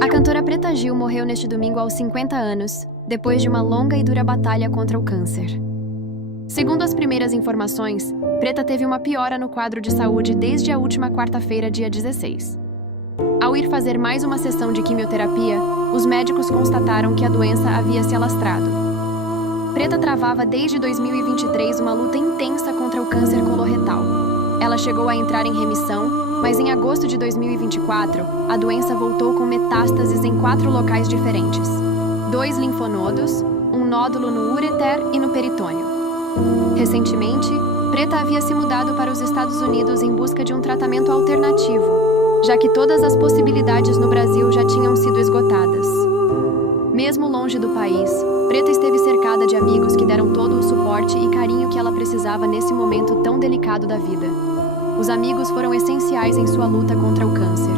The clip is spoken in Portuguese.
A cantora Preta Gil morreu neste domingo aos 50 anos, depois de uma longa e dura batalha contra o câncer. Segundo as primeiras informações, Preta teve uma piora no quadro de saúde desde a última quarta-feira, dia 16. Ao ir fazer mais uma sessão de quimioterapia, os médicos constataram que a doença havia se alastrado. Preta travava desde 2023 uma luta intensa contra o câncer coloretal. Ela chegou a entrar em remissão, mas em agosto de 2024, a doença voltou com metástases em 4 locais diferentes: 2 linfonodos, um nódulo no ureter e no peritônio. Recentemente, Preta havia se mudado para os Estados Unidos em busca de um tratamento alternativo, já que todas as possibilidades no Brasil já tinham sido esgotadas. Mesmo longe do país, Preta esteve cercada de amigos que deram todo o suporte e carinho que ela precisava nesse momento tão delicado da vida. Os amigos foram essenciais em sua luta contra o câncer.